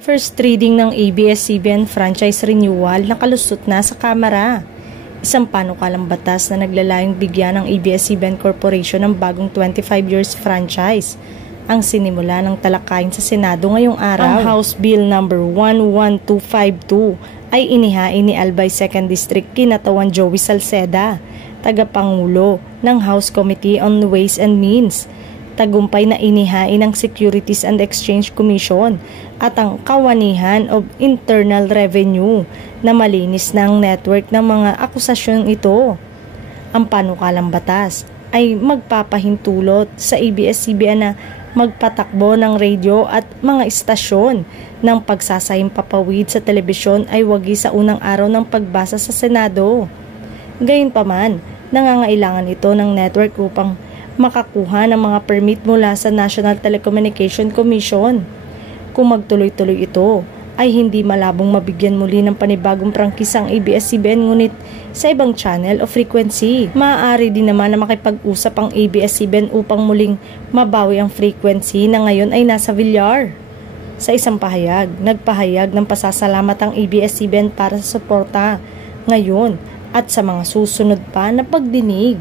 First reading ng ABS-CBN franchise renewal nakalusot na sa Kamara. Isang panukalang batas na naglalayong bigyan ng ABS-CBN Corporation ng bagong 25 years franchise ang sinimula ng talakayin sa Senado ngayong araw. Ang House Bill No. 11252 ay inihain ni Albay 2nd District Kinatawan Joey Salceda, tagapangulo ng House Committee on Ways and Means. Tagumpay na inihain ng Securities and Exchange Commission at ang Kawanihan of Internal Revenue na malinis ng network ng mga akusasyong ito. Ang panukalang batas ay magpapahintulot sa ABS-CBN na magpatakbo ng radio at mga istasyon ng pagsasaimpapawid sa telebisyon ay wagi sa unang araw ng pagbasa sa Senado. Gayunpaman, nangangailangan ito ng network upang makakuha ng mga permit mula sa National Telecommunication Commission. Kung magtuloy-tuloy ito, ay hindi malabong mabigyan muli ng panibagong prangkisa ang ABS-CBN ngunit sa ibang channel o frequency. Maaari din naman na makipag-usap ang ABS-CBN upang muling mabawi ang frequency na ngayon ay nasa Villar. Sa isang pahayag, nagpahayag ng pasasalamat ang ABS-CBN para sa suporta ngayon at sa mga susunod pa na pagdinig.